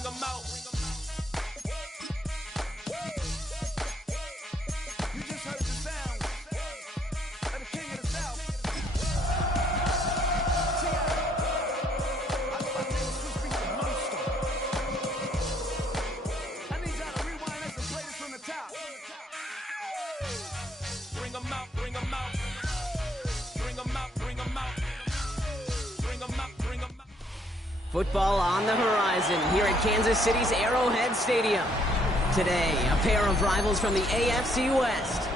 bring 'em out. You just heard the sound of the king of the south. I go by the name of Swiss Beats the Monster. I need y'all to rewind this and play this from the top. Bring 'em out, bring 'em out. Bring 'em out, bring 'em out. Bring 'em out, bring 'em out. Football on the horizon here at Kansas City's Arrowhead Stadium. Today, a pair of rivals from the AFC West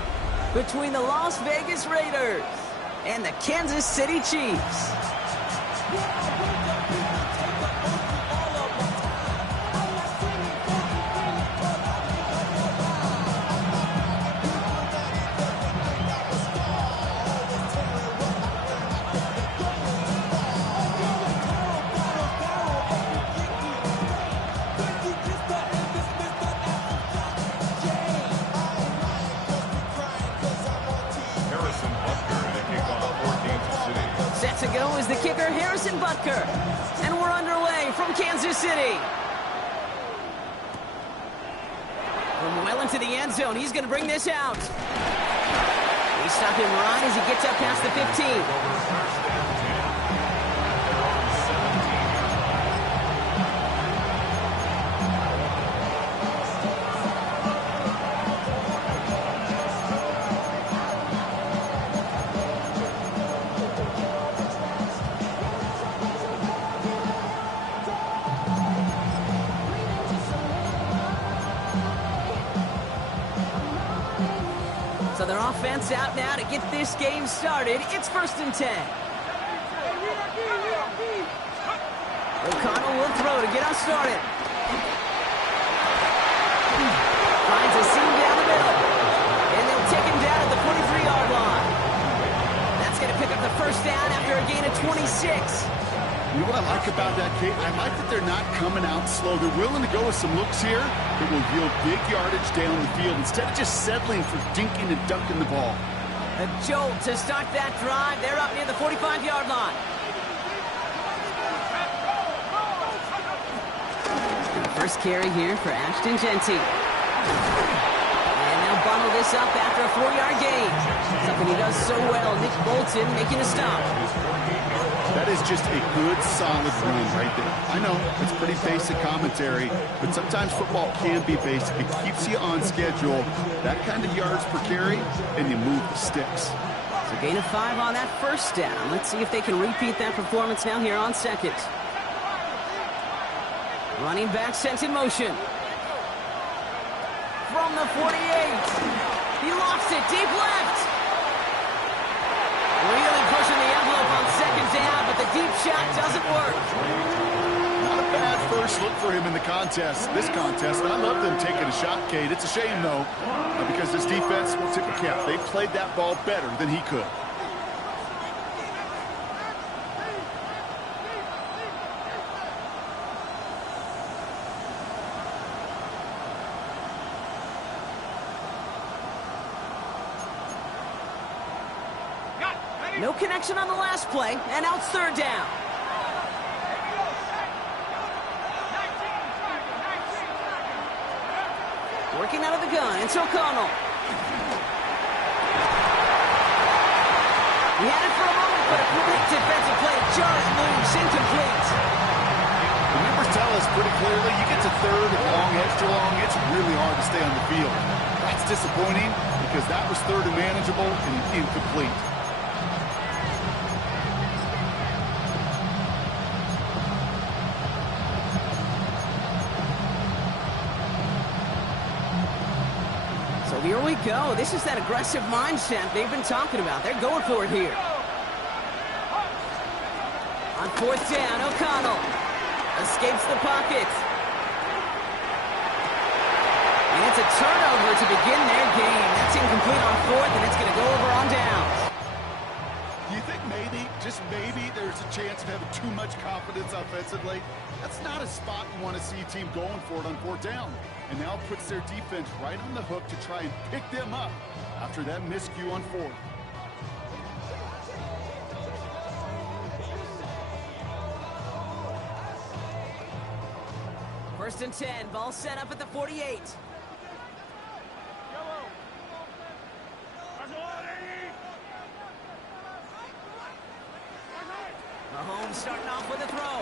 between the Las Vegas Raiders and the Kansas City Chiefs. Set to go is the kicker, Harrison Butker. And we're underway from Kansas City. From well into the end zone, he's going to bring this out. We stop him right as he gets up past the 15. So their offense out now to get this game started. It's 1st and 10. O'Connell will throw to get us started. Finds a seam down the middle. And they'll take him down at the 43-yard line. That's going to pick up the first down after a gain of 26. You know what I like about that, Kate? I like that they're not coming out slow. They're willing to go with some looks here that will yield big yardage down the field instead of just settling for dinking and dunking the ball. A jolt to start that drive. They're up near the 45-yard line. First carry here for Ashton Genty. And they'll bundle this up after a 4-yard gain. Something he does so well. Nick Bolton making a stop. That is just a good, solid run right there. I know, it's pretty basic commentary, but sometimes football can be basic. It keeps you on schedule, that kind of yards per carry, and you move the sticks. So gain of 5 on that first down. Let's see if they can repeat that performance now here on second. Running back sent in motion. From the 48. He lofts it deep left. Really pushing the envelope on second down, but the deep shot doesn't work. Not a bad first look for him in the this contest. I love them taking a shot, Kate. It's a shame, though, because this defense will tip a cap. They played that ball better than he could. No connection on the last play, and now it's 3rd down. Working out of the gun, it's O'Connell. He had it for a moment, but a quick defensive play jarred loose, incomplete. The numbers tell us pretty clearly, you get to 3rd and long, extra long, it's really hard to stay on the field. That's disappointing because that was 3rd and manageable and incomplete. Here we go. This is that aggressive mindset they've been talking about. They're going for it here. On 4th down, O'Connell escapes the pocket. And it's a turnover to begin their game. That's incomplete on 4th, and it's going to go over on downs. Do you think maybe, just maybe, there's a chance of having too much confidence offensively? That's not a spot you want to see a team going for it on 4th down. And now puts their defense right on the hook to try and pick them up after that miscue on 4th. First and 10, ball set up at the 48. Mahomes starting off with a throw.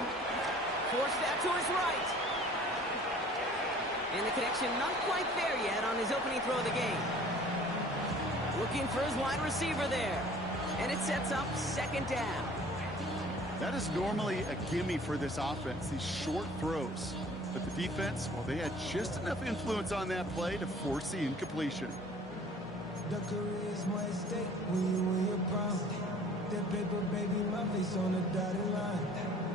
Forced that to his right. And the connection not quite there yet on his opening throw of the game. Looking for his wide receiver there. And it sets up second down. That is normally a gimme for this offense, these short throws. But the defense, well, they had just enough influence on that play to force the incompletion. The career's my stake when you win your prom. That paper, baby, my face on the dotted line.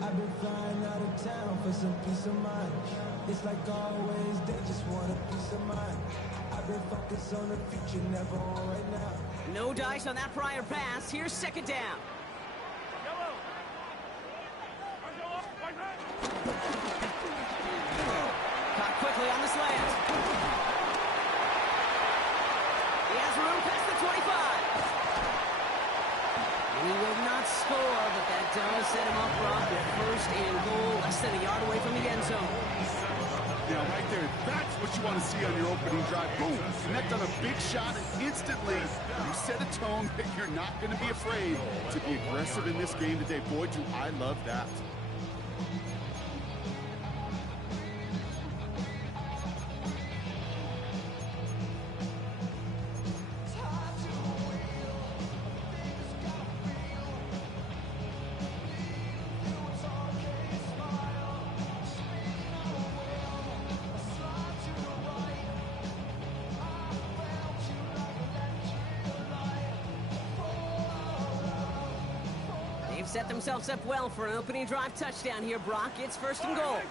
I've been flying out of town for some peace of mind. It's like always, they just want a peace of mind. I've been focused on the future, never on right now. No dice on that prior pass. Here's second down. Caught quickly on the slant. He has room past the 25. And he will not score, but that does set him up, Brock, with first and goal, less than a yard away from the end zone. Yeah, right there, that's what you want to see on your opening drive. Boom, connect on a big shot, and instantly you set a tone that you're not going to be afraid to be aggressive in this game today. Boy, do I love that. Set themselves up well for an opening drive touchdown here, Brock. It's first and goal.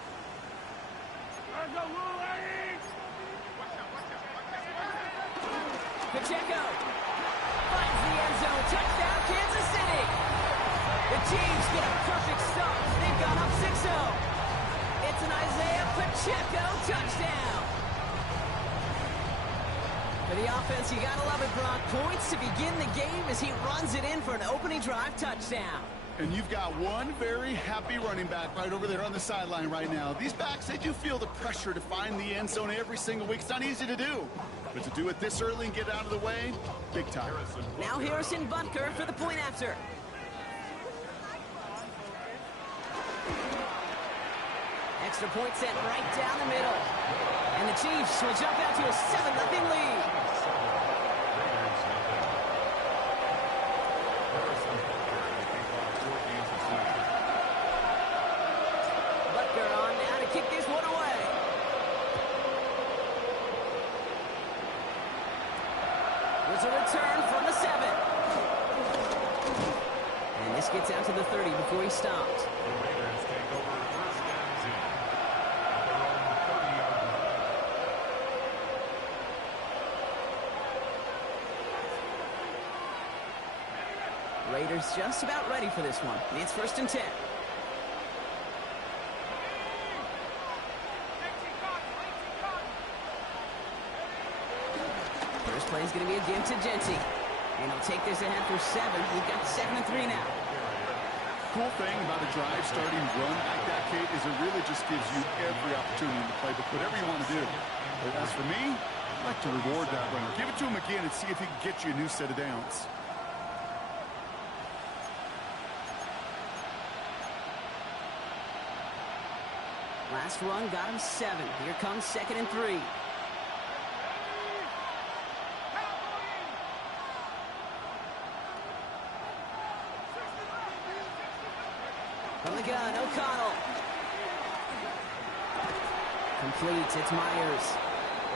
Pacheco finds the end zone. Touchdown, Kansas City. The Chiefs get a perfect start. They've gone up 6-0. It's an Isaiah Pacheco touchdown. For the offense, you gotta love it, Brock. Points to begin the game as he runs it in for an opening drive touchdown. And you've got one very happy running back right over there on the sideline right now. These backs, they do feel the pressure to find the end zone every single week. It's not easy to do. But to do it this early and get out of the way, big time. Now Harrison Butker for the point after. Extra point set right down the middle. And the Chiefs will jump out to a 7-0 lead. Kick this one away. There's a return from the 7. And this gets out to the 30 before he stopped. The Raiders take over first down 0 at their own 30-yard line. Raiders just about ready for this one. It's first and 10. Play is going to be a give to Genty. And he'll take this ahead for 7. We've got 7-3 now. Cool thing about a drive starting run like that, Kate, is it really just gives you every opportunity to play, but whatever you want to do. But as for me, I'd like to reward that runner. Give it to him again and see if he can get you a new set of downs. Last run got him 7. Here comes second and 3. From the gun, O'Connell. Completes, it's Myers.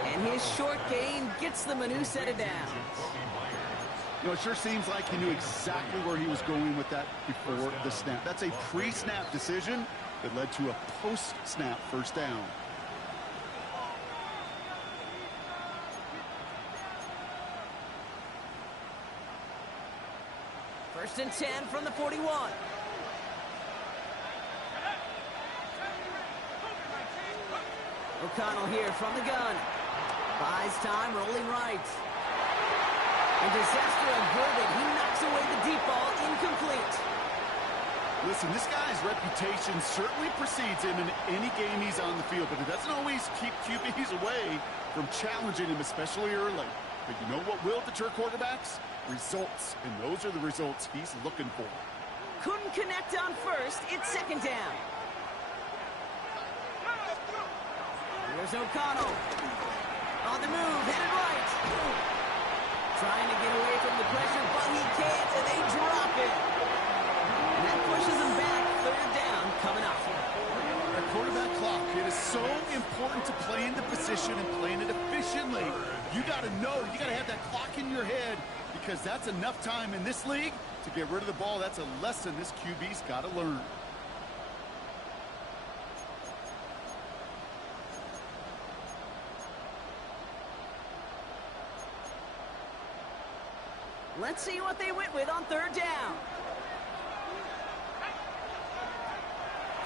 And his short gain gets them a new set of downs. You know, it sure seems like he knew exactly where he was going with that before the snap. That's a pre-snap decision that led to a post-snap first down. First and 10 from the 41. O'Connell here from the gun. Buys time, rolling right. And disaster averted. He knocks away the deep ball, incomplete. Listen, this guy's reputation certainly precedes him in any game he's on the field, but it doesn't always keep QBs away from challenging him, especially early. But you know what will deter quarterbacks? Results, and those are the results he's looking for. Couldn't connect on first. It's second down. Here's O'Connell. On the move, headed right. Trying to get away from the pressure, but he can't, and they drop it. And that pushes them back. Third down coming up. A quarterback clock. It is so important to play in the position and playing it efficiently. You got to know, you got to have that clock in your head because that's enough time in this league to get rid of the ball. That's a lesson this QB's got to learn. Let's see what they went with on third down.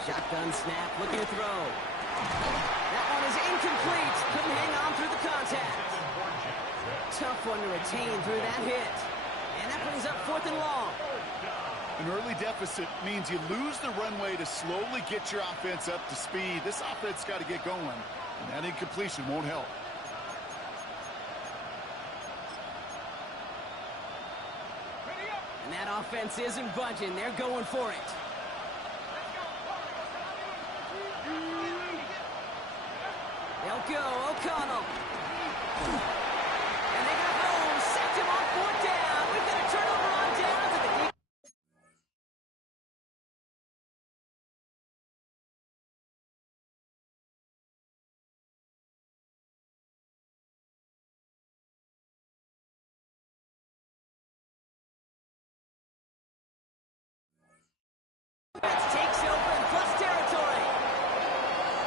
Shotgun snap, looking to throw. That one is incomplete. Couldn't hang on through the contact. Tough one to retain through that hit. And that brings up 4th and long. An early deficit means you lose the runway to slowly get your offense up to speed. This offense got to get going, and that incompletion won't help. And that offense isn't budging. They're going for it. They'll go. O'Connell. And they got home. Sacked him on 4th down. We've got a turnover on down to the deep. Takes over in plus territory.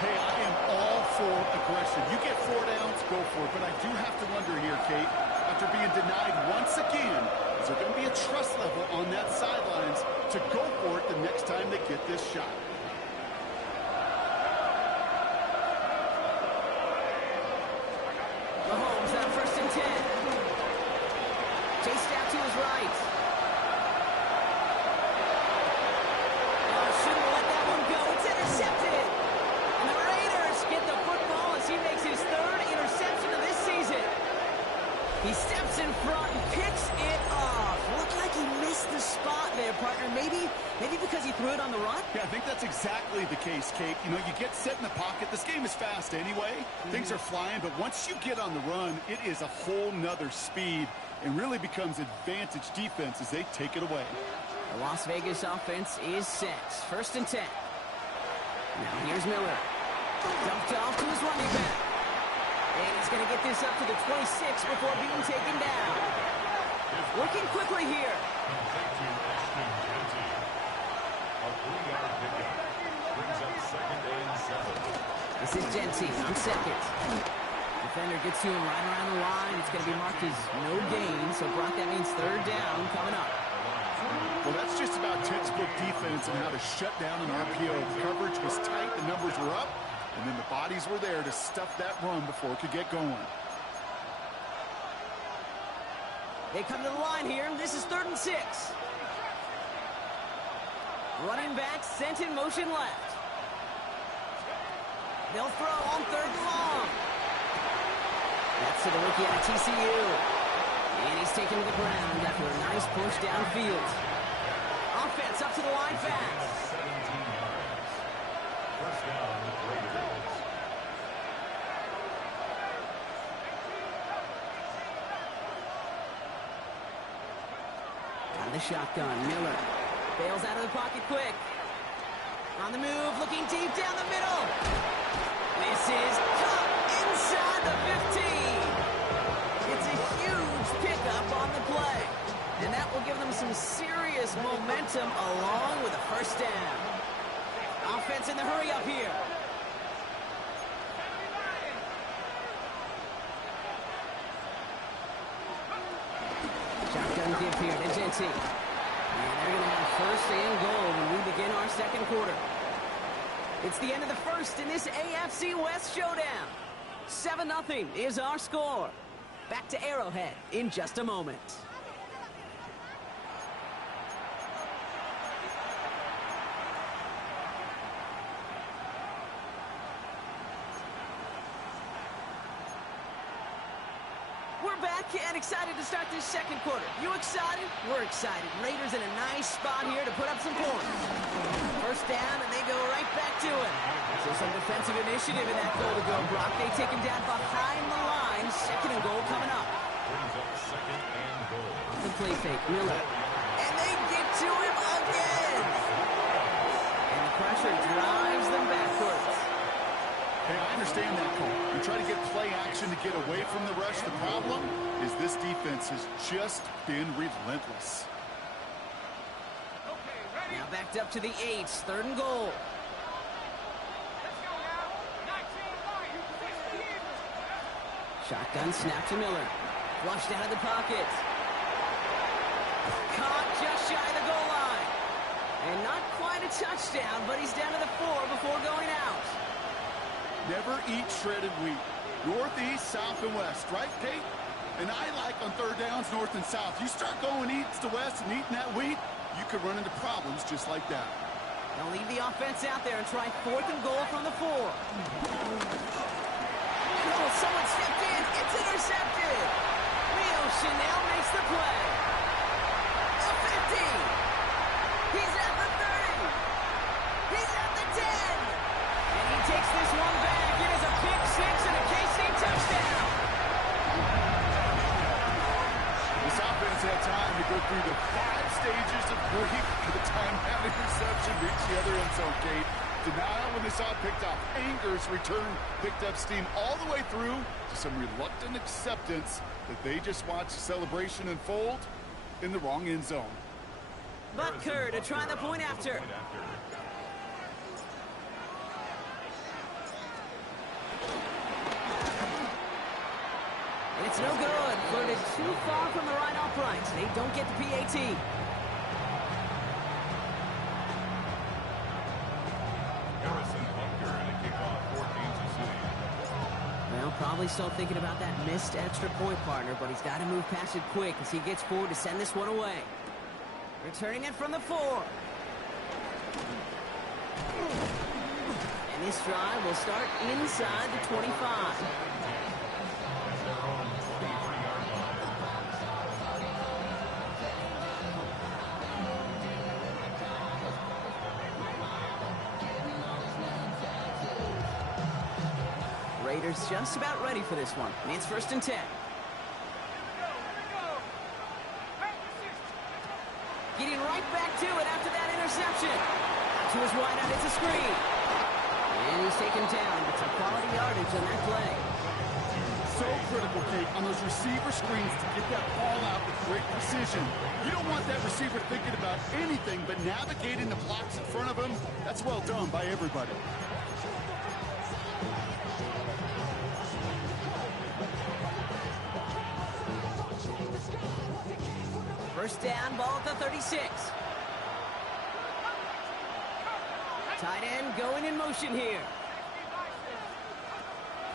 Hey, I am all for aggression. You get 4 downs, go for it. But I do have to wonder here, Kate, after being denied once again, is there going to be a trust level on that sidelines to go for it the next time they get this shot? Mahomes on 1st and 10. Chased out to his right. Oh, shouldn't let that one go. It's intercepted. And the Raiders get the football as he makes his 3rd interception of this season. He steps in front and picks it off. Looked like he missed the spot there, partner. Maybe because he threw it on the run? Yeah, I think that's exactly the case, Kate. You know, you get set in the pocket. This game is fast anyway. Things are flying, but once you get on the run, it is a whole nother speed and really becomes advantage defense as they take it away. The Las Vegas offense is set. 1st and 10. Now here's Miller. Dumped off to his running back. And he's going to get this up to the 26 before being taken down. Working quickly here. This is Genty on 2nd. Defender gets to him right around the line. It's going to be marked as no gain. So, Brock, that means 3rd down coming up. Well, that's just about textbook defense and how to shut down an RPO. The coverage was tight, the numbers were up, and then the bodies were there to stuff that run before it could get going. They come to the line here. This is 3rd and 6. Running back sent in motion left. They'll throw on 3rd and long. That's to the rookie out of TCU. And he's taken to the ground after a nice push downfield. Offense up to the line fast. 17 yards. First down, Raiders. On the shotgun, Miller bails out of the pocket quick. On the move, looking deep down the middle. This is caught inside the 15. It's a huge pickup on the play. And that will give them some serious momentum along with a 1st down. Offense in the hurry up here. Shotgun give here to Genty. And they're going to have 1st and goal when we begin our 2nd quarter. It's the end of the 1st in this AFC West showdown. 7-0 is our score. Back to Arrowhead in just a moment. we're back and excited to start this second quarter. You excited? We're excited. Raiders in a nice spot here to put up some points. First down, and they go right back to it. So some defensive initiative in that goal to go, Brock. They take him down behind the line. Second and goal coming up. Brings up second and goal. Off the play fake, Miller. And they get to him again. And the pressure drives them backwards. Hey, I understand that call. You try to get play action to get away from the rush. The problem is this defense has just been relentless. Now backed up to the 8, third and goal. Shotgun snap to Miller. Flushed out of the pocket. Caught just shy of the goal line. And not quite a touchdown, but he's down to the 4 before going out. Never eat shredded wheat. Northeast, south, and west, right, Kate? And I like on third downs, north and south. You start going east to west and eating that wheat, you could run into problems just like that. They'll leave the offense out there and try fourth and goal from the 4. Oh, someone stepped in. It's intercepted. Leo Chanel makes the play. The 50. He's at the 30. He's at the 10. And he takes this one back. It is a pick 6 and a KC touchdown. This offense had time to go through the 5 stages of grief by the time that interception reached the other end zone, Kate. Denial when they saw it picked up. Anger's return picked up steam all the way through to some reluctant acceptance that they just watched the celebration unfold in the wrong end zone. Butker to try the point after. It's no good. Flirted too far from the right uprights. They don't get the PAT. Well, probably still thinking about that missed extra point, partner, but he's got to move past it quick as he gets forward to send this one away. Returning it from the 4. And this drive will start inside the 25. Raiders just about ready for this one. It's first and 10. Getting right back to it after that interception. To his wideout, it's a screen. And he's taken down. It's a quality yardage on that play. So critical, Kate, on those receiver screens to get that ball out with great precision. You don't want that receiver thinking about anything but navigating the blocks in front of him. That's well done by everybody. First down, ball at the 36. Tight end going in motion here.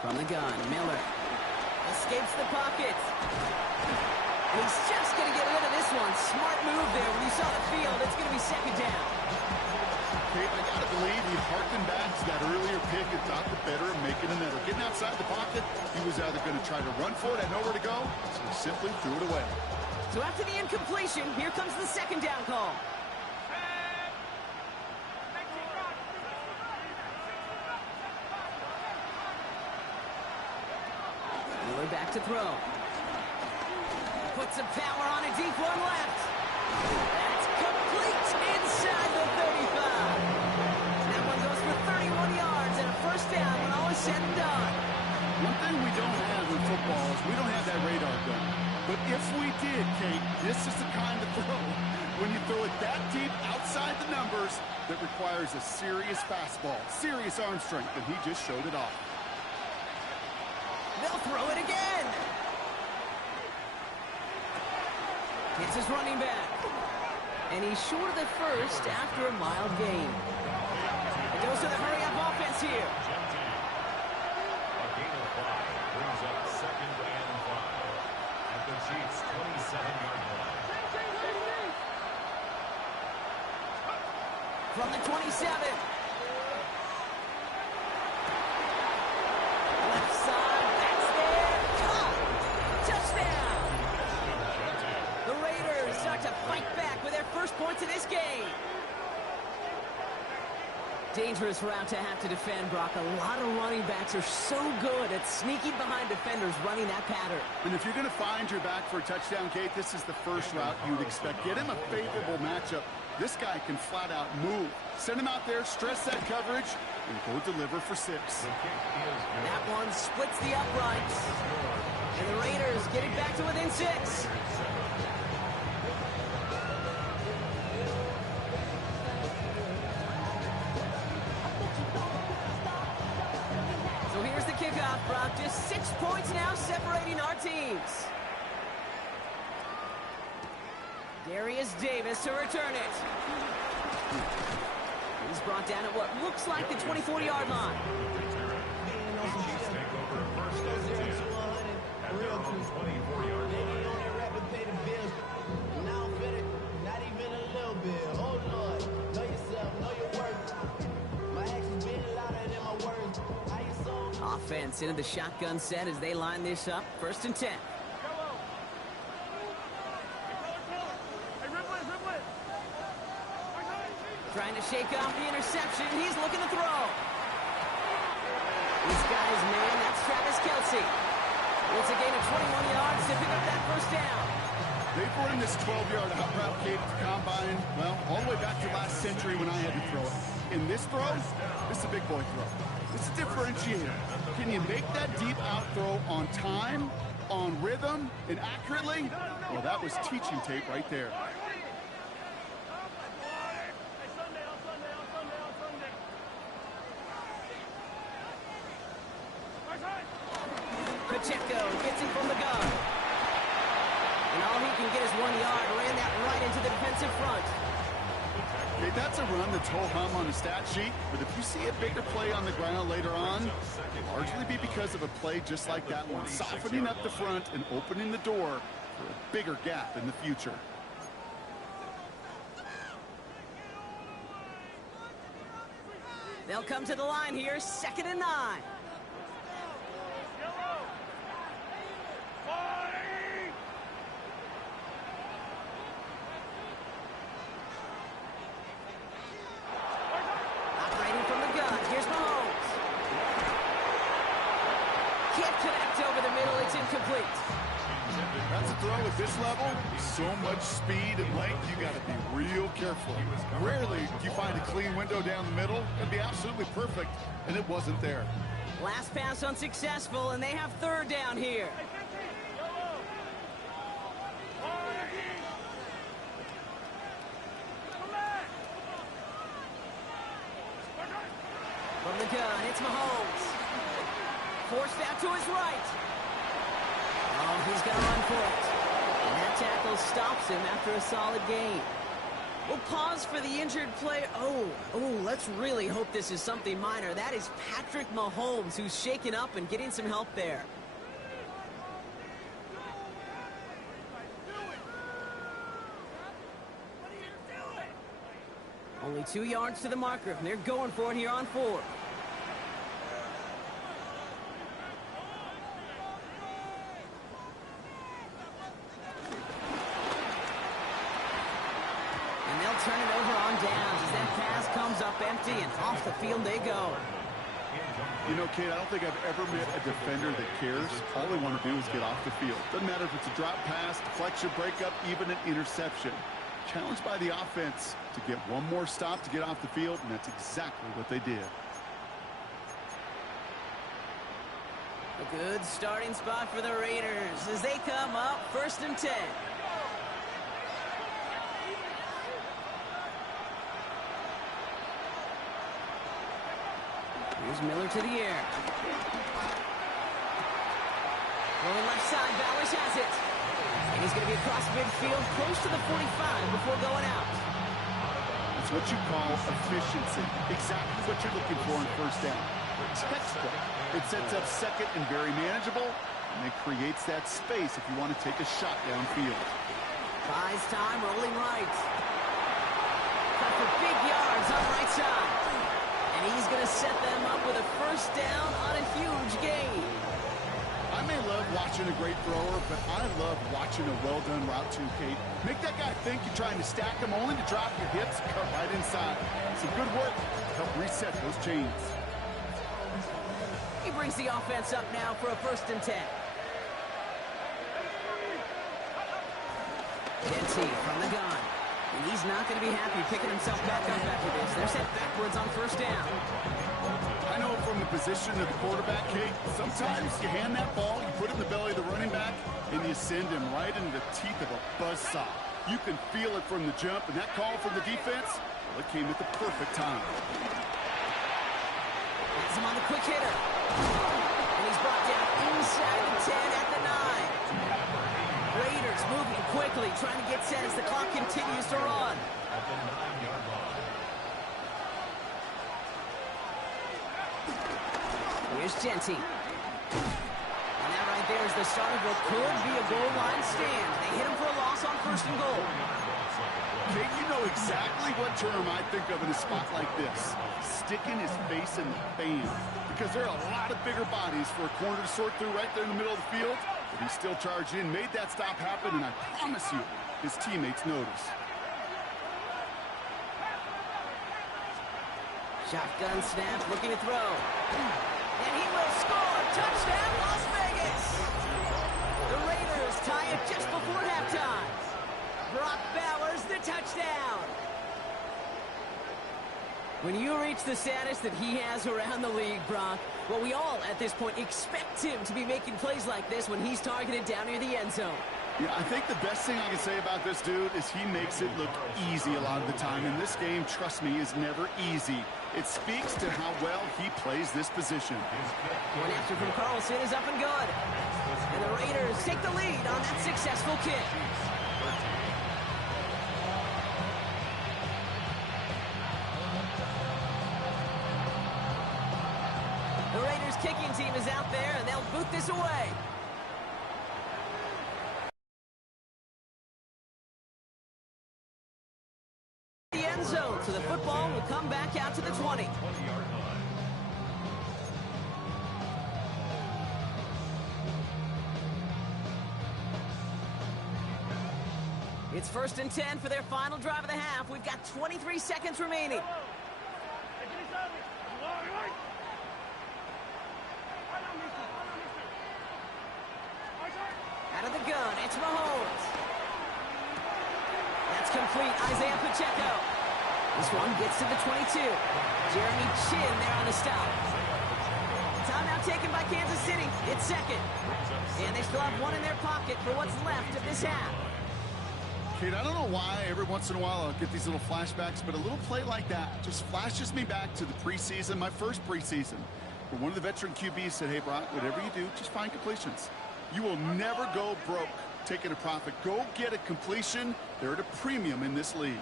From the gun, Miller escapes the pocket. He's just going to get rid of this one. Smart move there. When you saw the field, it's going to be second down. Kate, I got to believe he harkened back to that earlier pick and thought the better of making another. Getting outside the pocket, he was either going to try to run for it, had nowhere to go, so he simply threw it away. So after the incompletion, here comes the second down call. Miller back to throw. Puts some power on a deep one left. That's complete inside the 35. That one goes for 31 yards and a first down when all is said and done. One thing we don't have in football is we don't have that radar gun. But if we did, Kate, this is the kind of throw, when you throw it that deep outside the numbers, that requires a serious fastball, serious arm strength, and he just showed it off. They'll throw it again. It's his running back. And he's short of the first after a mild gain. It goes to the hurry-up offense here. A gain of 5 brings up second and 5 at the Chiefs' 27-yard line. From the 27. Left side, that's there. Caught. Touchdown. dangerous route to have to defend, Brock. A lot of running backs are so good at sneaking behind defenders running that pattern. And if you're going to find your back for a touchdown, Kate, this is the first route you'd expect. Get him a favorable matchup. This guy can flat out move. Send him out there, stress that coverage, and go deliver for 6. That one splits the uprights. And the Raiders get it back to within 6. So here's the kickoff, Brock. Just 6 points now separating our teams. Darius Davis to return it. He's brought down at what looks like the 24-yard line. Offense into the shotgun set as they line this up. 1st and 10. Trying to shake off the interception. He's looking to throw. This guy's man, that's Travis Kelce. It's a gain of 21 yards to pick up that 1st down. They've run this 12-yard out route, Kate, at the combine, well, all the way back to last century when I had to throw it. In this throw, this is a big boy throw. It's a differentiator. Can you make that deep out throw on time, on rhythm, and accurately? Well, that was teaching tape right there. Pacheco gets him from the gun. And all he can get is 1 yard. Ran that right into the defensive front. Okay, that's a run that's ho-hum on the stat sheet, but if you see a bigger play on the ground later on, it'll largely be because of a play just like that one, softening up the front and opening the door for a bigger gap in the future. They'll come to the line here, 2nd and 9. Operating from the gun, here's Mahomes. Can't connect over the middle, it's incomplete. That's a throw at this level. So much speed and length, you got to be real careful. Rarely do you find a clean window down the middle. It'd be absolutely perfect, and it wasn't there. Last pass unsuccessful, and they have 3rd down here. From the gun, it's Mahomes. Forced out to his right. Oh, he's going to run for it. And that tackle stops him after a solid gain. We'll pause for the injured player. Oh, let's really hope this is something minor. That is Patrick Mahomes, who's shaken up and getting some help there. Only 2 yards to the marker. They're going for it here on 4. Turn it over on downs as that pass comes up empty and off the field they go. You know, Kate, I don't think I've ever met a defender that cares. All they want to do is get off the field. Doesn't matter if it's a drop pass, deflection, breakup, even an interception. Challenged by the offense to get one more stop to get off the field, and that's exactly what they did. A good starting spot for the Raiders as they come up 1st and 10. Here's Miller to the air. Rolling left side, Bowers has it. And he's going to be across midfield, close to the 45 before going out. That's what you call efficiency. Exactly what you're looking for in 1st down. Textbook. It sets up 2nd and very manageable, and it creates that space if you want to take a shot downfield. Buys time, rolling right. Cut for big yards on the right side. And he's going to set them up with a 1st down on a huge gain. I may love watching mentioned a great thrower, but I love watching a well-done route too, Kate. Make that guy think you're trying to stack him only to drop your hips, cut right inside. Some good work to help reset those chains. He brings the offense up now for a 1st and 10. Genty from the gun. And he's not going to be happy picking himself back up after this. They're set backwards on 1st down. I know from the position of the quarterback, Kate, sometimes you hand that ball, you put it in the belly of the running back, and you send him right into the teeth of a buzzsaw. You can feel it from the jump, and that call from the defense, well, it came at the perfect time. Has him on the quick hitter. And he's brought down inside the 10 at the 9. Raiders moving quickly, trying to get set as the clock continues to run. At the 9-yard line. Here's Genty. And that right there is the start of what could be a goal line stand. They hit him for a loss on 1st and goal. Kate, you know exactly what term I think of in a spot like this. Sticking his face in the fan. Because there are a lot of bigger bodies for a corner to sort through right there in the middle of the field. But he still charged in, made that stop happen, and I promise you, his teammates notice. Shotgun snap, looking to throw. And he will score! Touchdown, Las Vegas! The Raiders tie it just before halftime. Brock Bowers, the touchdown! When you reach the status that he has around the league, Brock, well, we all, at this point, expect him to be making plays like this when he's targeted down near the end zone. Yeah, I think the best thing I can say about this dude is he makes it look easy a lot of the time. And this game, trust me, is never easy. It speaks to how well he plays this position. One after from Carlson is up and good. And the Raiders take the lead on that successful kick. The Raiders kicking team is out there, and they'll boot this away. The end zone, so the football will come back out to the 20. 20-yard line. It's 1st and 10 for their final drive of the half. We've got 23 seconds remaining. Out of the gun, it's Mahomes. That's complete, Isaiah Pacheco. This one gets to the 22. Jeremy Chin there on the stop. Timeout taken by Kansas City. It's 2nd. And they still have one in their pocket for what's left of this half. Kate, I don't know why every once in a while I'll get these little flashbacks, but a little play like that just flashes me back to the preseason, my first preseason, where one of the veteran QBs said, hey, Brock, whatever you do, just find completions. You will never go broke taking a profit. Go get a completion. They're at a premium in this league.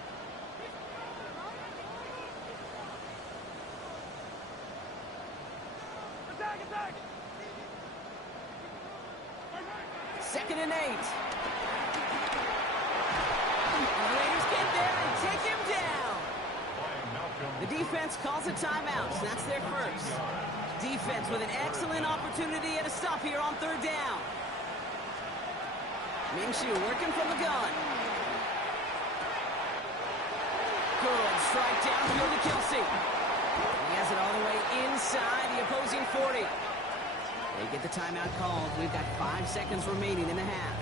Second and 8. The Raiders get there and take him down. The defense calls a timeout. That's their first. Defense with an excellent opportunity at a stop here on 3rd down. Minshew working from the gun. Good strike downfield to Kelsey. He has it all the way inside the opposing 40. They get the timeout called. We've got 5 seconds remaining in the half.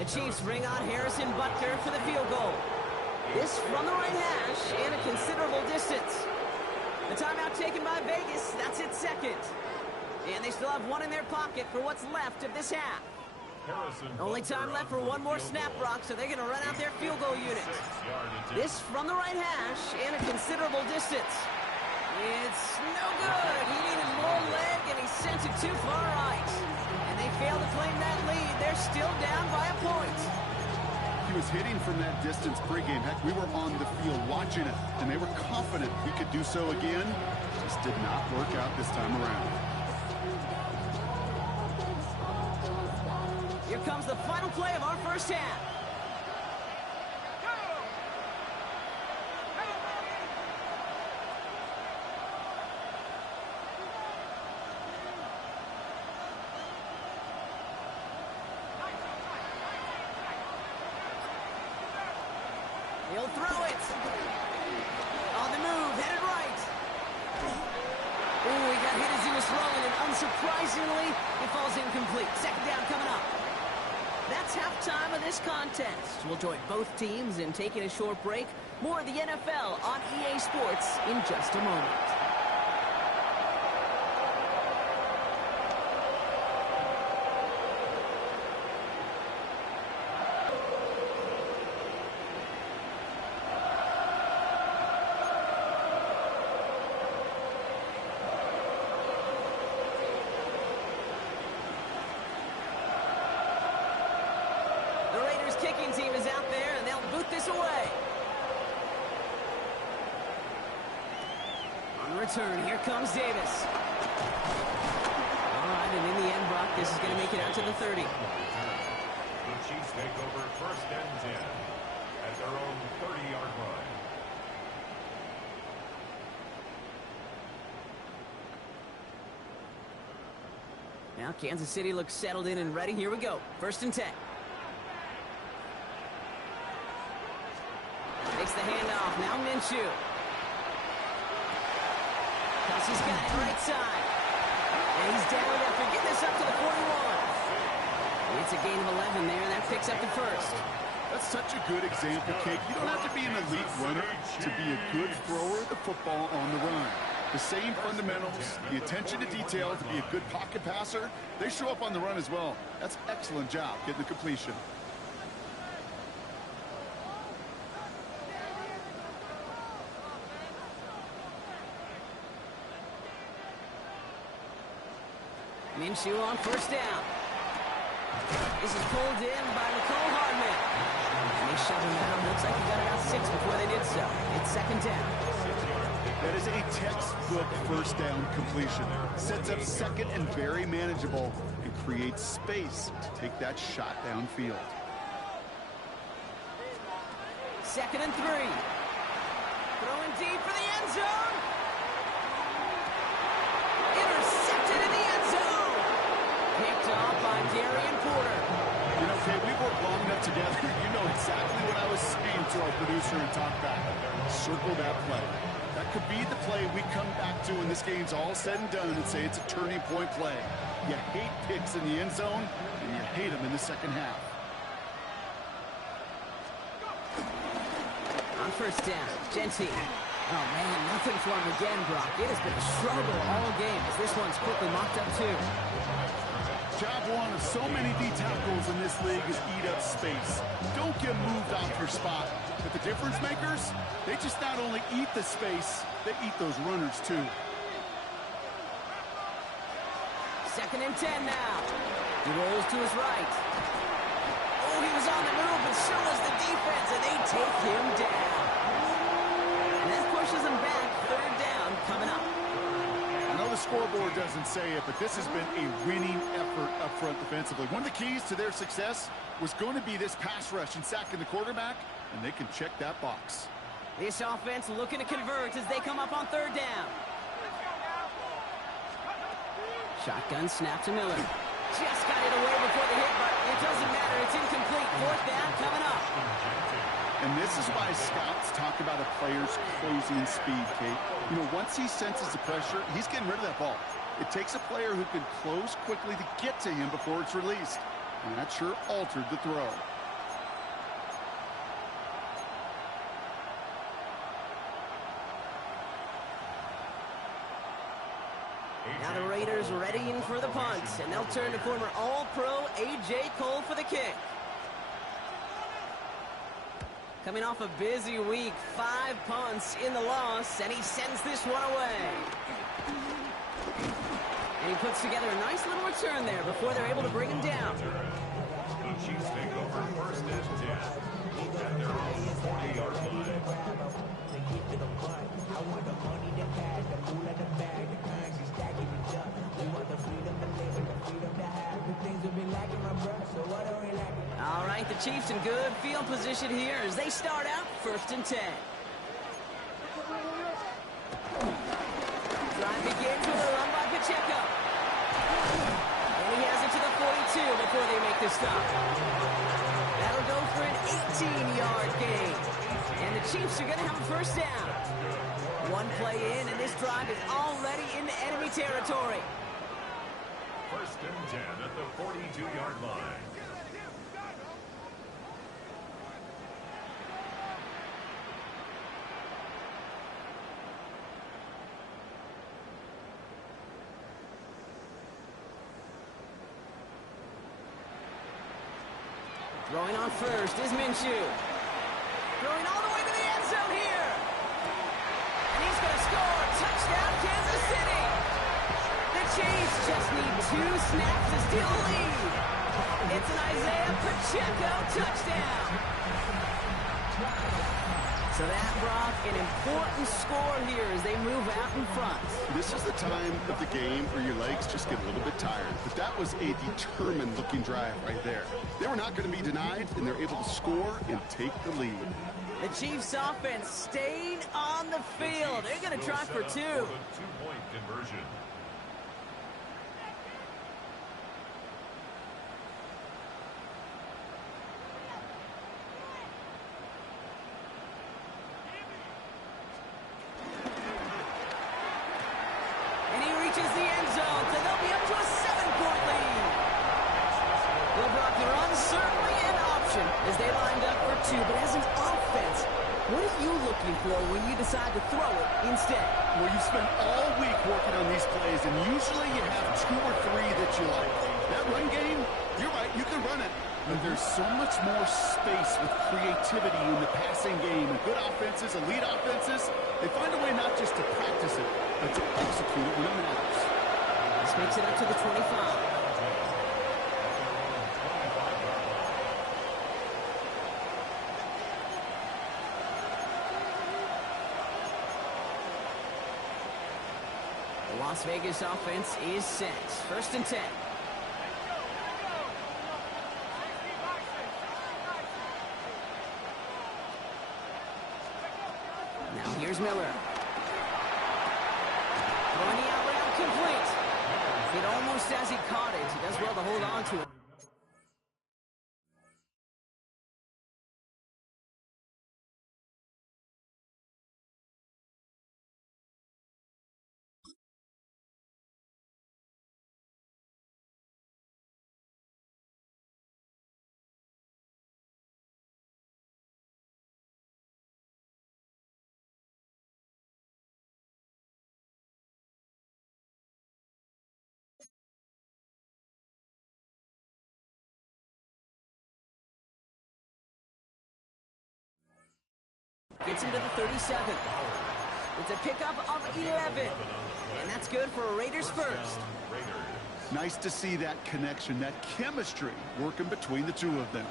The Chiefs bring on Harrison Butker for the field goal. This from the right hash and a considerable distance. The timeout taken by Vegas. That's its 2nd. And they still have one in their pocket for what's left of this half. Only time left for one more snap, Brock, so they're going to run out their field goal unit. This from the right hash and a considerable distance. It's no good. He needed more leg, and he sent it too far right. And they fail to claim that lead. They're still down by a point. He was hitting from that distance pregame. Heck, we were on the field watching it, and they were confident he could do so again. Just did not work out this time around. Here comes the final play of our first half. On the move, headed right. Ooh, he got hit as he was throwing, and unsurprisingly, it falls incomplete. Second down coming up. That's halftime of this contest. We'll join both teams in taking a short break. More of the NFL on EA Sports in just a moment. Kicking team is out there, and they'll boot this away. On return, here comes Davis. All right, and in the end, Brock, this is going to make it out to the 30. The Chiefs take over first and 10 at their own 30-yard line. Now Kansas City looks settled in and ready. Here we go. First and 10. Takes the handoff. Now Minshew. Kelsey's got it right side. And he's down after getting this up to the 41. It's a gain of 11 there, and that picks up the first. That's such a good example, Kate. You don't have to be an elite runner to be a good thrower of the football on the run. The same fundamentals, the attention to detail to be a good pocket passer, they show up on the run as well. That's an excellent job getting the completion. Minshew on first down. This is pulled in by Nicole Hardman. And they shove him out. Looks like he got about 6 before they did so. It's second down. That is a textbook first down completion. Sets up second and very manageable and creates space to take that shot downfield. Second and 3. Throwing deep for the end zone. Intercepted in the end zone. Picked off by Darian Porter. You know, Kay, we worked long enough together. You know exactly what I was saying to our producer and talkback. Circle that play. That could be the play we come back to when this game's all said and done and say it's a turning point play. You hate picks in the end zone, and you hate them in the second half. On first down, Gentile. Oh, man, nothing for him again, Brock. It has been a struggle all game as this one's quickly mocked up, too. Job one of so many D tackles in this league is eat up space. Don't get moved off your spot. But the difference makers, they just not only eat the space, they eat those runners too. Second and 10 now. He rolls to his right. Oh, he was on the move, but so was the defense, and they take him down. And that pushes him back. Third down coming up. I know the scoreboard doesn't say it, but this has been a winning effort up front defensively. One of the keys to their success was going to be this pass rush and sacking the quarterback, and they can check that box. This offense looking to convert as they come up on third down. Shotgun snap to Miller. Just got it away before the hit, but it doesn't matter. It's incomplete. Fourth down coming up. And this is why scouts talk about a player's closing speed, Kate. You know, once he senses the pressure, he's getting rid of that ball. It takes a player who can close quickly to get to him before it's released. And that sure altered the throw. Now the Raiders readying for the punt, and they'll turn to former All-Pro A.J. Cole for the kick. Coming off a busy week, 5 punts in the loss, and he sends this one away. And he puts together a nice little return there before they're able to bring him down. The Chiefs take over first and 10 at their own 40-yard line. All right, the Chiefs in good field position here as they start out first and 10. Drive begins with a run by Pacheco. And he has it to the 42 before they make the stop. That'll go for an 18-yard gain. And the the Chiefs are going to have a first down. One play in, and this drive is already into enemy territory. First and 10 at the 42-yard line. Throwing on first is Minshew. Throwing all the way to the end zone here. And he's going to score. Touchdown, Kansas City. The Chiefs just need 2 snaps to steal the lead. It's an Isaiah Pacheco touchdown. So that brought an important score here as they move out in front. This is the time of the game where your legs just get a little bit tired. But that was a determined-looking drive right there. They were not going to be denied, and they're able to score and take the lead. The Chiefs offense staying on the field. They're going to try for 2. Two-point conversion. Reaches the end zone, so they'll be up to a 7-point lead. They'll block the run, certainly an option, as they lined up for 2. But as an offense, what are you looking for when you decide to throw it instead? Well, you spend all week working on these plays, and usually you have 2 or 3 that you like. That run game, you're right, you can run it. But there's so much more space with creativity in the passing game. And good offenses, elite offenses, they find a way not just to practice it, but to execute it when it matters. This makes it up to the 25. The Las Vegas offense is set. First and 10. Now here's Miller. Throwing the out route complete. It almost as he caught it. He does well to hold on to it. Gets him to the 37. It's a pickup of 11. And that's good for a Raiders first. Nice to see that connection, that chemistry working between the 2 of them.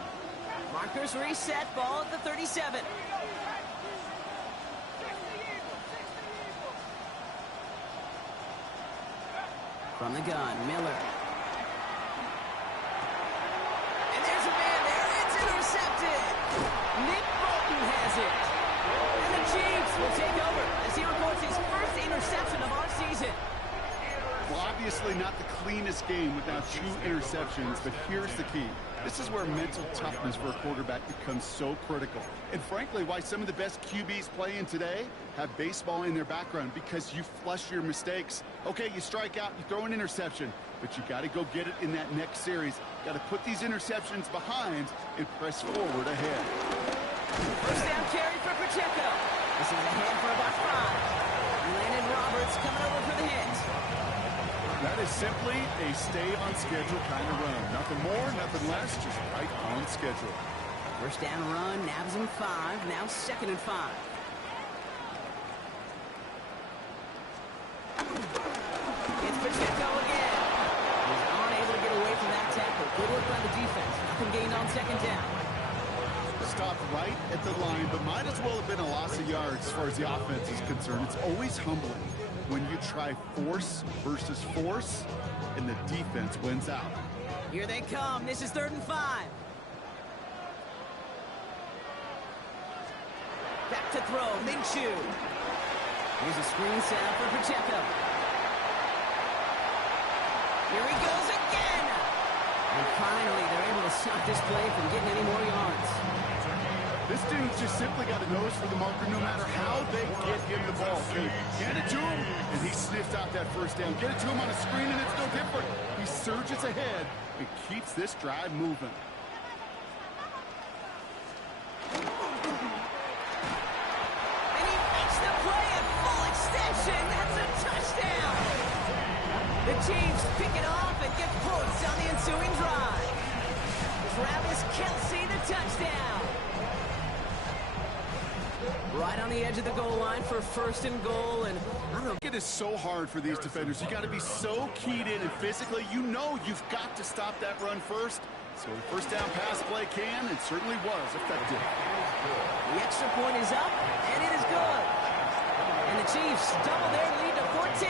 Markers reset, ball at the 37. From the gun, Miller. And there's a man there. It's intercepted. Nick Bolton has it. And the Chiefs will take over as he records his first interception of our season. Well, obviously not the cleanest game without 2 interceptions, but here's the key. This is where mental toughness for a quarterback becomes so critical. And frankly, why some of the best QBs playing today have baseball in their background, because you flush your mistakes. Okay, you strike out, you throw an interception, but you got to go get it in that next series. Got to put these interceptions behind and press forward ahead. First down carry for Pacheco. This is ahead for about 5. Landon Roberts coming over for the hit. That is simply a stay-on-schedule kind of run. Nothing more, nothing less, just right on schedule. First down run, nabs him 5, now 2nd and 5. It's Pacheco again. He's unable to get away from that tackle. Good work by the defense. Nothing gained on 2nd down. Stopped right at the line, but might as well have been a loss of yards as far as the offense is concerned. It's always humbling when you try force versus force, and the defense wins out. Here they come. This is 3rd and 5. Back to throw. Minshew. Here's a screen sound for Pacheco. Here he goes again. And finally, they're able to stop this play from getting any more yards. This dude's just simply got a nose for the marker no matter how they get him the ball. Okay, hand it to him, and he sniffs out that first down. Get it to him on a screen, and it's no different. He surges ahead and keeps this drive moving. And he makes the play at full extension. That's a touchdown. The Chiefs pick it off and get points on the ensuing drive. Travis Kelce, the touchdown. Right on the edge of the goal line for first and goal, and I don't know. It is so hard for these defenders. You got to be so keyed in, and physically, you know you've got to stop that run first. So the first down pass play can, and certainly was effective. The extra point is up, and it is good. And the Chiefs double their lead to 14.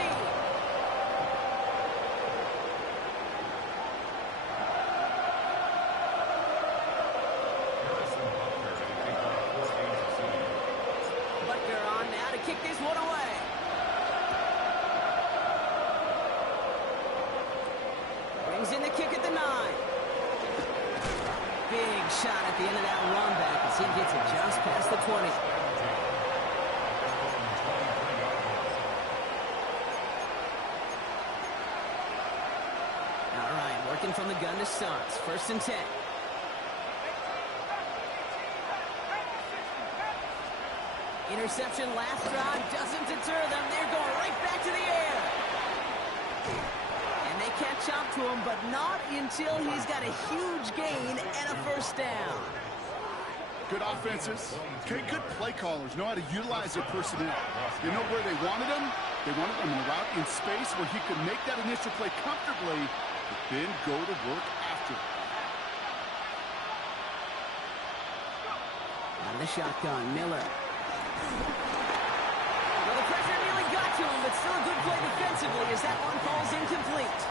Kick this one away. Brings in the kick at the 9. Big shot at the end of that run back as he gets it just past the 20. All right, working from the gun to start. First and 10. Interception last drive doesn't deter them. They're going right back to the air. And they catch up to him, but not until he's got a huge gain and a first down. Good offenses. Okay, good play callers know how to utilize their personnel. They know where they wanted him. They wanted him in a route in space where he could make that initial play comfortably, but then go to work after. Out of the shotgun, Miller. Well, the pressure nearly got to him, but still a good play defensively as that one falls incomplete.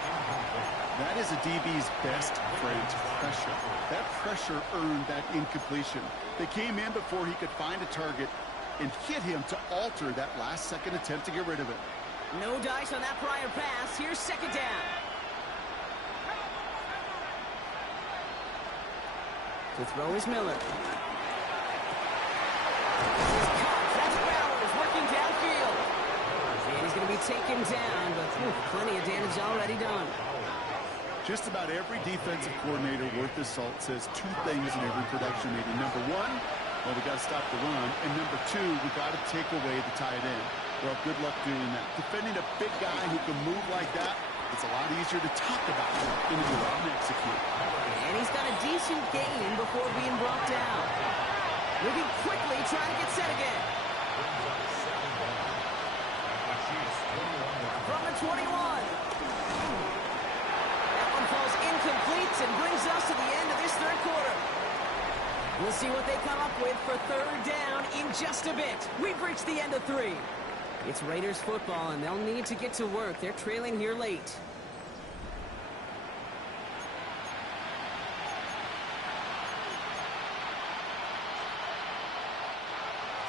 That is a DB's best friend, pressure. That pressure earned that incompletion. They came in before he could find a target and hit him to alter that last-second attempt to get rid of it. No dice on that prior pass. Here's second down. To throw is Miller. He's going to be taken down, but plenty of damage already done. Just about every defensive coordinator worth his salt says two things in every production meeting. Number one, well, we got to stop the run. And number two, we got to take away the tight end. Well, good luck doing that. Defending a big guy who can move like that, it's a lot easier to talk about than to go out and execute. And he's got a decent gain before being brought down. Moving quickly, trying to get set again. From the 21. That one falls incomplete and brings us to the end of this third quarter. We'll see what they come up with for third down in just a bit. We've reached the end of 3. It's Raiders football, and they'll need to get to work. They're trailing here late.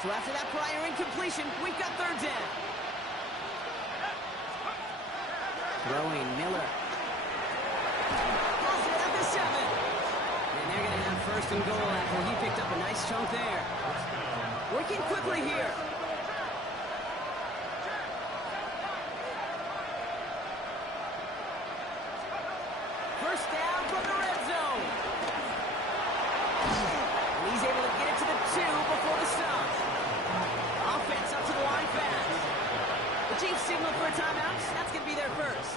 So after that prior incompletion, we've got third down. Throwing Miller. Throws it at the 7. And they're going to have first and goal after he picked up a nice chunk there. Working quickly here. First down from the red zone. And he's able to get it to the 2 before the stop. Offense up to the line fast. The Chiefs signal for a timeout. That's going to be their first.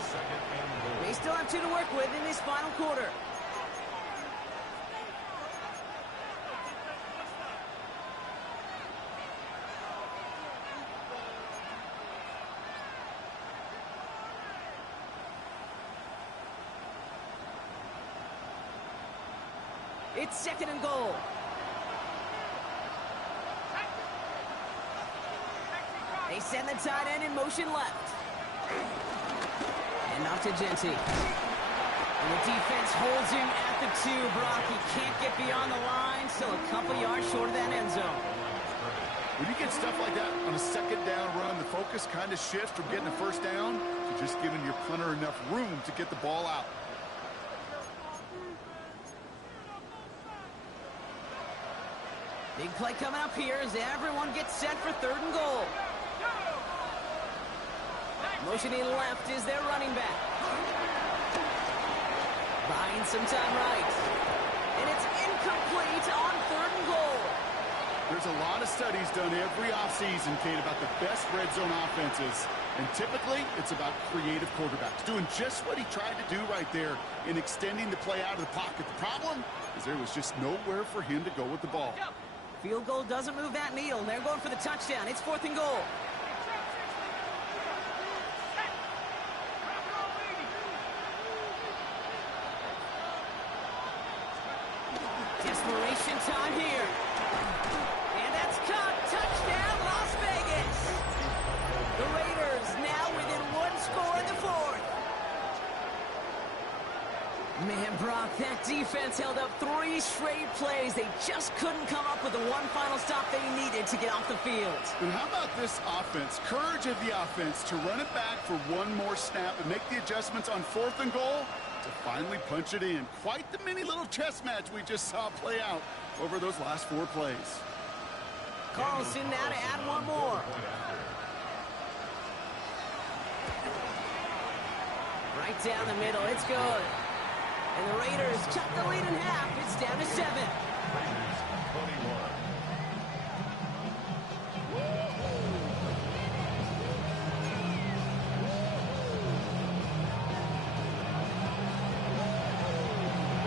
They still have 2 to work with in this final quarter. It's second and goal. They send the tight end in motion left. And off to Genty. And the defense holds him at the 2, Brock. He can't get beyond the line, still a couple yards short of that end zone. When you get stuff like that on a second down run, the focus kind of shifts from getting a first down to just giving your punter enough room to get the ball out. Big play coming up here as everyone gets set for 3rd and goal. Motioning left is their running back. Buying some time right. And it's incomplete on 3rd and goal. There's a lot of studies done every offseason, Kate, about the best red zone offenses. And typically, it's about creative quarterbacks, doing just what he tried to do right there in extending the play out of the pocket. The problem is there was just nowhere for him to go with the ball. Field goal doesn't move that needle, and they're going for the touchdown. It's 4th and goal. Desperation time here. And that's caught. Touchdown, Las Vegas. The Raiders now within 1 score in the 4th. Man, Brock, that defense held up 3 straight plays. They just couldn't come up with the one final stop they needed to get off the field. And how about this offense? Courage of the offense to run it back for one more snap and make the adjustments on 4th and goal to finally punch it in. Quite the mini little chess match we just saw play out over those last 4 plays. Carlson now to add one more. Right down the middle, it's good. And the Raiders cut the lead in half. It's down to 7. Raiders 21.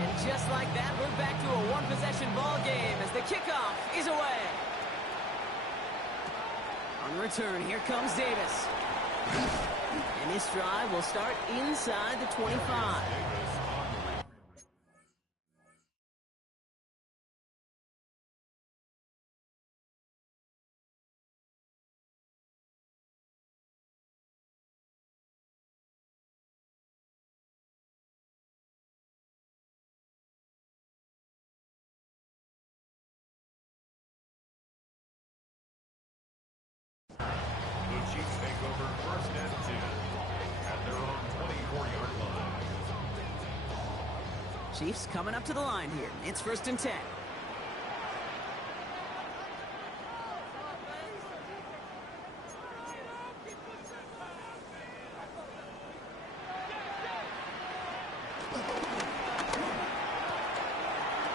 And just like that, we're back to a one-possession ball game as the kickoff is away. On the return, here comes Davis. And this drive will start inside the 25. The Chiefs take over 1st and 10 at their own 24-yard line. Chiefs coming up to the line here. It's 1st and 10.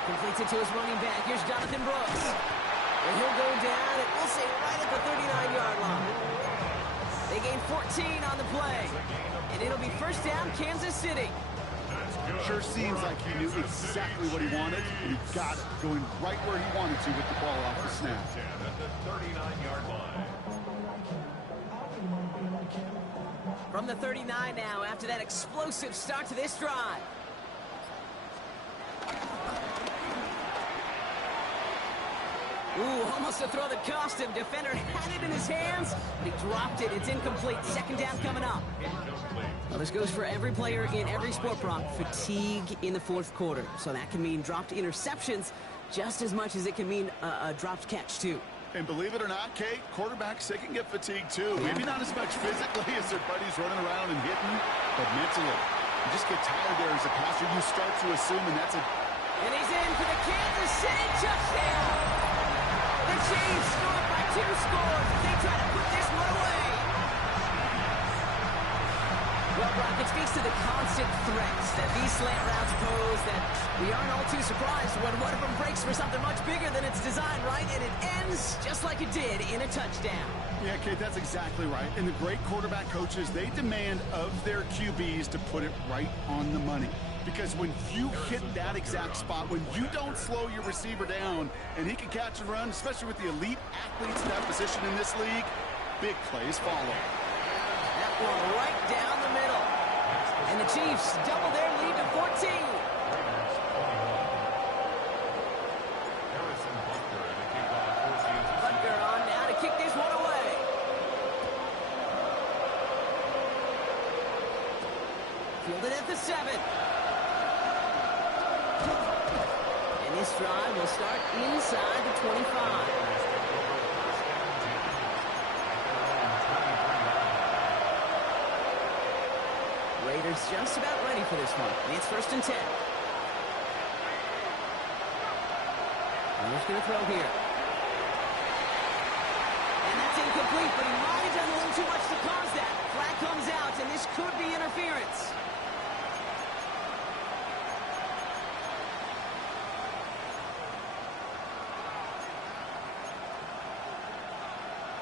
Completes it to his running back. Here's Jonathan Brooks. And he'll go down, and we'll say right at the 39-yard line. They gain 14 on the play. And it'll be 1st down, Kansas City. Sure seems like he knew exactly what he wanted, and he got it, going right where he wanted to with the ball off the snap. 10 at the 39-yard line. From the 39 now, after that explosive start to this drive. Ooh, almost a throw that cost him. Defender had it in his hands, but he dropped it. It's incomplete. 2nd down coming up. Well, this goes for every player in every sport, Brock. Fatigue in the 4th quarter. So that can mean dropped interceptions just as much as it can mean a dropped catch, too. And believe it or not, Kate, quarterbacks, they can get fatigued, too. Yeah. Maybe not as much physically as their buddies running around and hitting, but mentally. You just get tired there as a passer. You start to assume, and that's it. And he's in for the Kansas City touchdown. The Chiefs scored by 2 scores as they try to put this one away. Well, Brock, it speaks to the constant threats that these slant routes pose that we aren't all too surprised when one of them breaks for something much bigger than it's designed, right? And it ends just like it did in a touchdown. Yeah, Kate, that's exactly right. And the great quarterback coaches, they demand of their QBs to put it right on the money. Because when you hit that exact spot, when you don't slow your receiver down and he can catch and run, especially with the elite athletes in that position in this league, big plays follow. That one right down the middle. And the Chiefs double their lead to 14. Butker on now to kick this one away. Fielded at the 7. And this drive will start inside the 25. Raiders just about ready for this one. It's 1st and 10. And who's going to throw here? complete, but he might have done a little too much to cause that. Flag comes out, and this could be interference.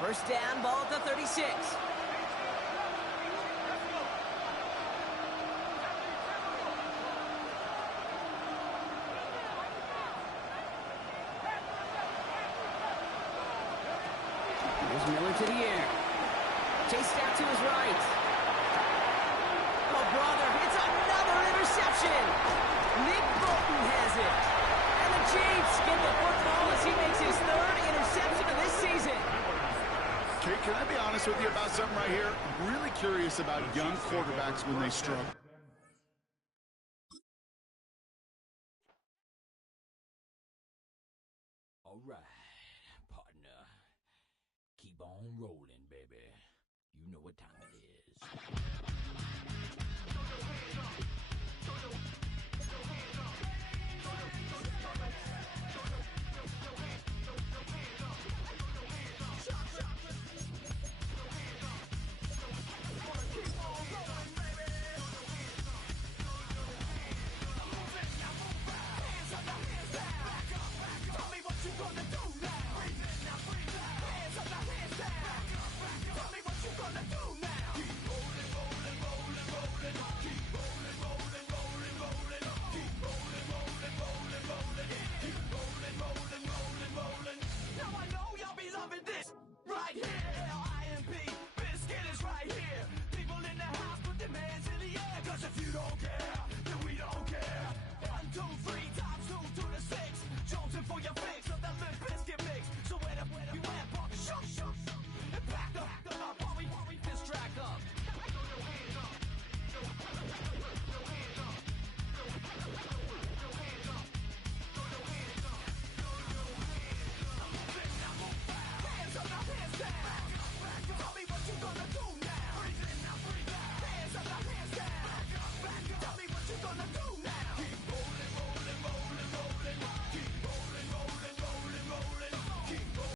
First down, ball at the 36. Here's Miller to the air. Chased out to his right. Oh, brother, it's another interception. Nick Bolton has it. And the Chiefs get the football as he makes his third interception of this season. Okay, can I be honest with you about something right here? I'm really curious about young quarterbacks when they struggle. All right, partner. Keep on rolling, baby. You know what time it is.